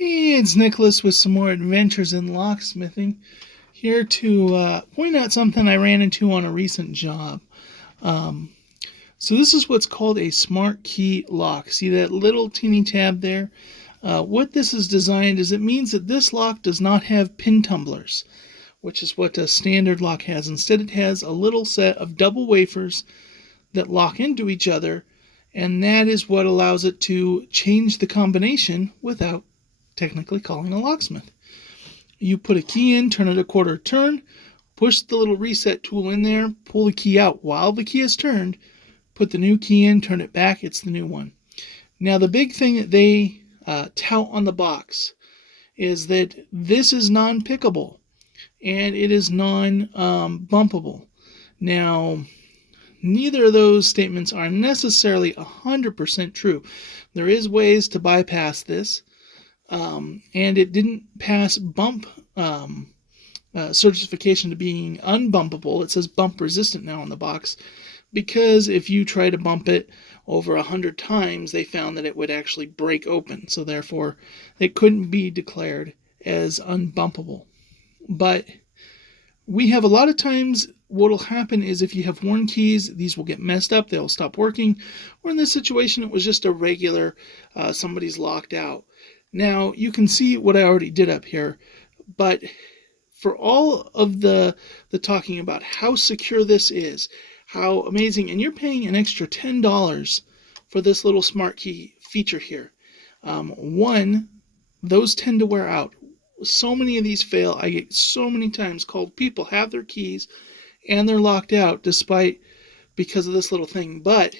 Hey, it's Nicholas with some more adventures in locksmithing. Here to point out something I ran into on a recent job. Um, so this is what's called a Smartkey lock. See that little teeny tab there? What this is designed is it means that this lock does not have pin tumblers, which is what a standard lock has. Instead, it has a little set of double wafers that lock into each other, and that is what allows it to change the combination without technically calling a locksmith. You put a key in, turn it a quarter turn, push the little reset tool in there, pull the key out while the key is turned, put the new key in, turn it back, it's the new one. Now the big thing that they tout on the box is that this is non-pickable and it is non-bumpable. Now, neither of those statements are necessarily 100% true. There is ways to bypass this. And it didn't pass bump certification to being unbumpable. It says bump resistant now on the box, because if you try to bump it over 100 times, they found that it would actually break open. So therefore, it couldn't be declared as unbumpable. But we have a lot of times what will happen is if you have worn keys, these will get messed up, they'll stop working. Or in this situation, it was just a regular, somebody's locked out. Now, you can see what I already did up here, but for all of the talking about how secure this is, how amazing, and you're paying an extra $10 for this little Smartkey feature here. One, those tend to wear out. So many of these fail. I get so many times called people have their keys and they're locked out because of this little thing. But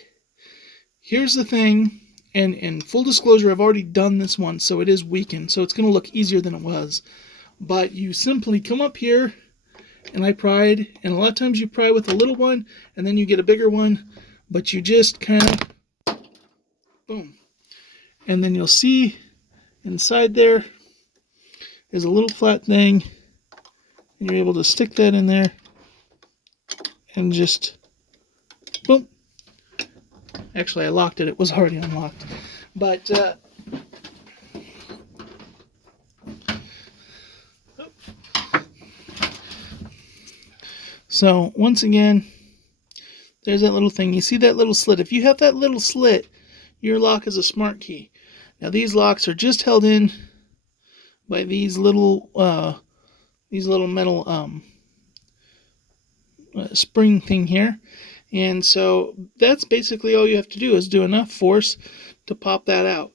here's the thing. And in full disclosure, I've already done this one, so it is weakened, so it's going to look easier than it was. But you simply come up here, and I pried, and a lot of times you pry with a little one, and then you get a bigger one, but you just kind of, boom. And then you'll see inside there is a little flat thing, and you're able to stick that in there, and just, boom. Actually, I locked it. It was already unlocked. But, so, once again, there's that little thing. You see that little slit? If you have that little slit, your lock is a Smartkey. Now, these locks are just held in by these little metal spring thing here. And so that's basically all you have to do is do enough force to pop that out.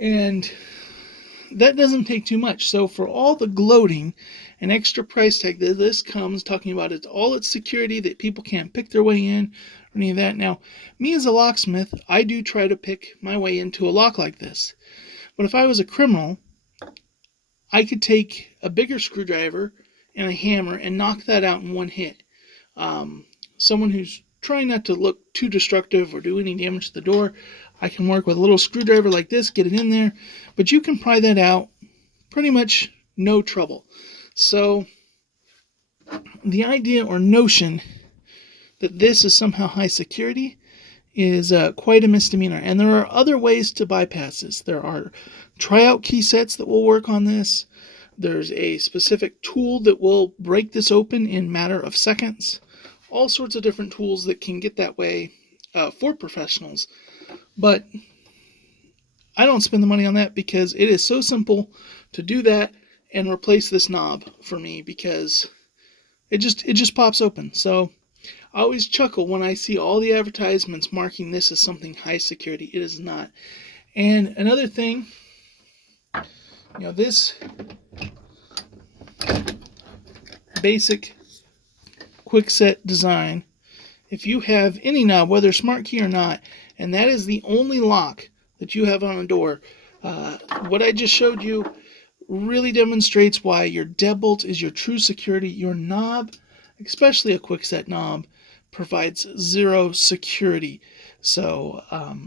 And that doesn't take too much. So for all the gloating and extra price tag that this comes talking about, it's all its security, that people can't pick their way in or any of that. Now, me as a locksmith, I do try to pick my way into a lock like this. But if I was a criminal, I could take a bigger screwdriver and a hammer and knock that out in one hit. Someone who's trying not to look too destructive or do any damage to the door, I can work with a little screwdriver like this, get it in there, but you can pry that out pretty much no trouble. So the idea or notion that this is somehow high security is quite a misdemeanor, and there are other ways to bypass this. There are tryout key sets that will work on this. There's a specific tool that will break this open in a matter of seconds. All sorts of different tools that can get that way for professionals. But I don't spend the money on that because it is so simple to do that and replace this knob for me, because it just pops open. So I always chuckle when I see all the advertisements marking this as something high security. It is not. And another thing, this basic Kwikset design, if you have any knob, whether Smartkey or not, and that is the only lock that you have on a door, what I just showed you really demonstrates why your deadbolt is your true security. Your knob, especially a Kwikset knob, provides zero security. So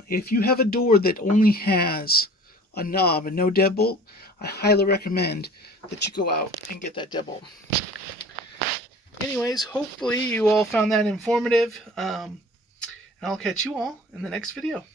if you have a door that only has a knob and no deadbolt, I highly recommend that you go out and get that deadbolt. Anyways, hopefully you all found that informative, and I'll catch you all in the next video.